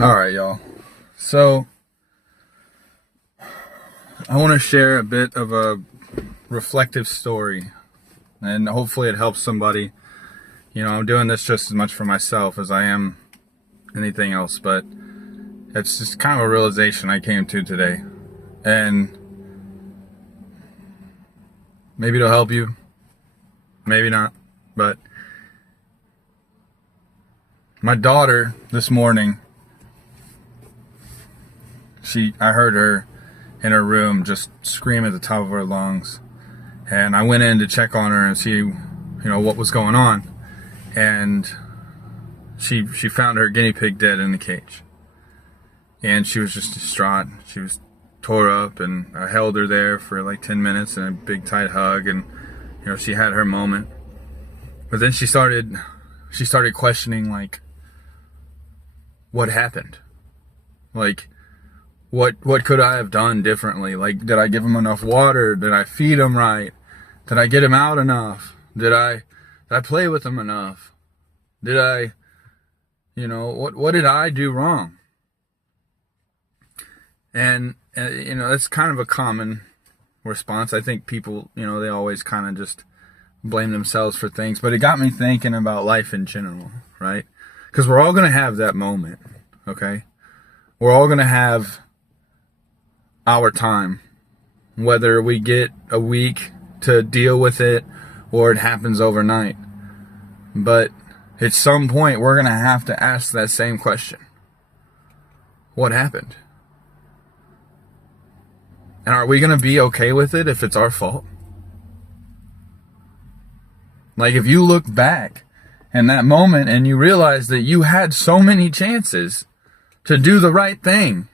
All right, y'all. So, I want to share a bit of a reflective story, and hopefully it helps somebody. You know, I'm doing this just as much for myself as I am anything else, but it's just kind of a realization I came to today. And maybe it'll help you, maybe not, but my daughter this morning, I heard her in her room just scream at the top of her lungs. And I went in to check on her and see, what was going on. And she found her guinea pig dead in the cage. And she was just distraught. She was tore up, and I held her there for like 10 minutes in a big tight hug, and she had her moment. But then she started questioning, like, what happened? Like, what could I have done differently? Like, did I give him enough water? Did I feed him right? Did I get him out enough? Did I play with him enough? Did I, what did I do wrong? And that's kind of a common response. I think people, they always kind of just blame themselves for things. But it got me thinking about life in general, right? Because we're all going to have that moment, okay? We're all going to have our time, whether we get a week to deal with it or it happens overnight. But at some point, we're going to have to ask that same question. What happened? And are we going to be okay with it if it's our fault? Like, if you look back in that moment and you realize that you had so many chances to do the right thing,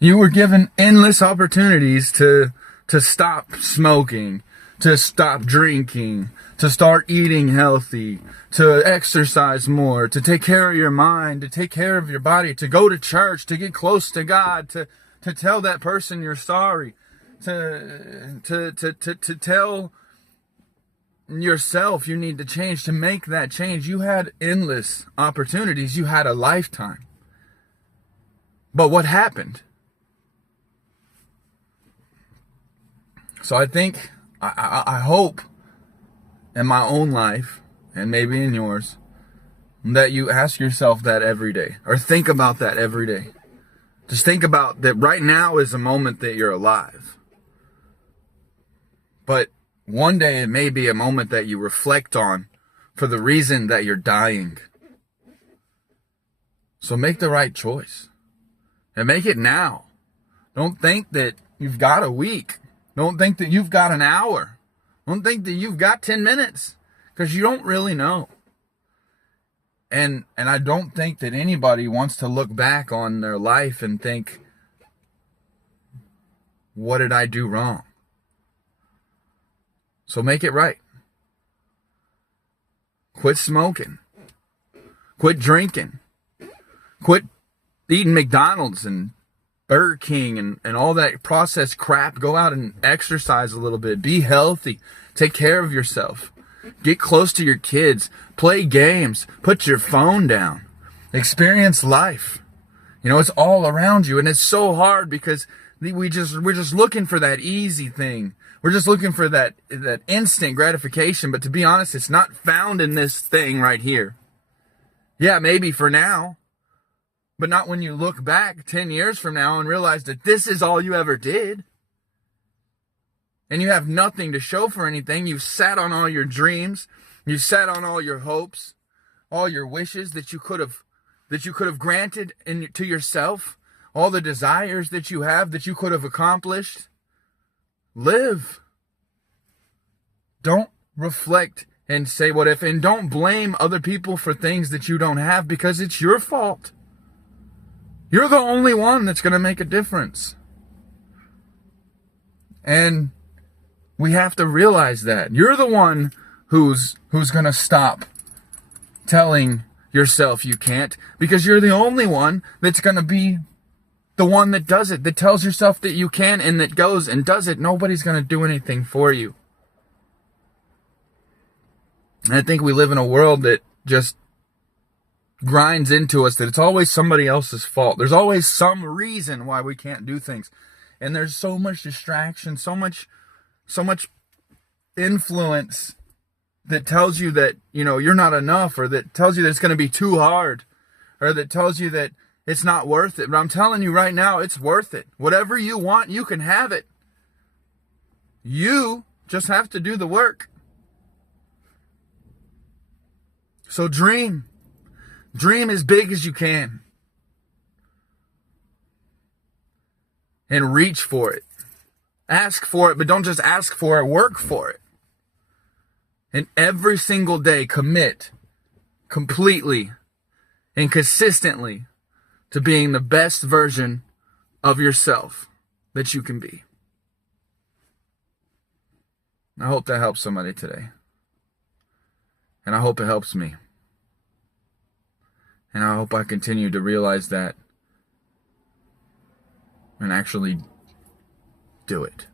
you were given endless opportunities to stop smoking, to stop drinking, to start eating healthy, to exercise more, to take care of your mind, to take care of your body, to go to church, to get close to God, to tell that person you're sorry, to tell yourself you need to change, to make that change. You had endless opportunities. You had a lifetime. But what happened? So I think, I hope in my own life, and maybe in yours, that you ask yourself that every day, or think about that every day. Just think about that right now is a moment that you're alive. But one day it may be a moment that you reflect on for the reason that you're dying. So make the right choice. And make it now. Don't think that you've got a week. Don't think that you've got an hour. Don't think that you've got 10 minutes. Because you don't really know. And I don't think that anybody wants to look back on their life and think, what did I do wrong? So make it right. Quit smoking. Quit drinking. Quit eating McDonald's and Burger King and all that processed crap. Go out and exercise a little bit. Be healthy. Take care of yourself. Get close to your kids. Play games. Put your phone down. Experience life. It's all around you, and it's so hard because we're just looking for that easy thing. We're just looking for that instant gratification. But to be honest, it's not found in this thing right here. Yeah, maybe for now. But not when you look back 10 years from now and realize that this is all you ever did. And you have nothing to show for anything. You've sat on all your dreams. You sat on all your hopes, all your wishes that you could have granted to yourself, all the desires that you have that you could have accomplished. Live. Don't reflect and say what if, and don't blame other people for things that you don't have, because it's your fault. You're the only one that's going to make a difference. And we have to realize that. You're the one who's going to stop telling yourself you can't, because you're the only one that's going to be the one that does it, that tells yourself that you can and that goes and does it. Nobody's going to do anything for you. And I think we live in a world that just grinds into us that it's always somebody else's fault. There's always some reason why we can't do things. And there's so much distraction, so much influence that tells you that, you're not enough, or that tells you that it's going to be too hard, or that tells you that it's not worth it. But I'm telling you right now, it's worth it. Whatever you want, you can have it. You just have to do the work. So dream. Dream as big as you can. And reach for it. Ask for it, but don't just ask for it, work for it. And every single day, commit completely and consistently to being the best version of yourself that you can be. I hope that helps somebody today. And I hope it helps me. And I hope I continue to realize that and actually do it.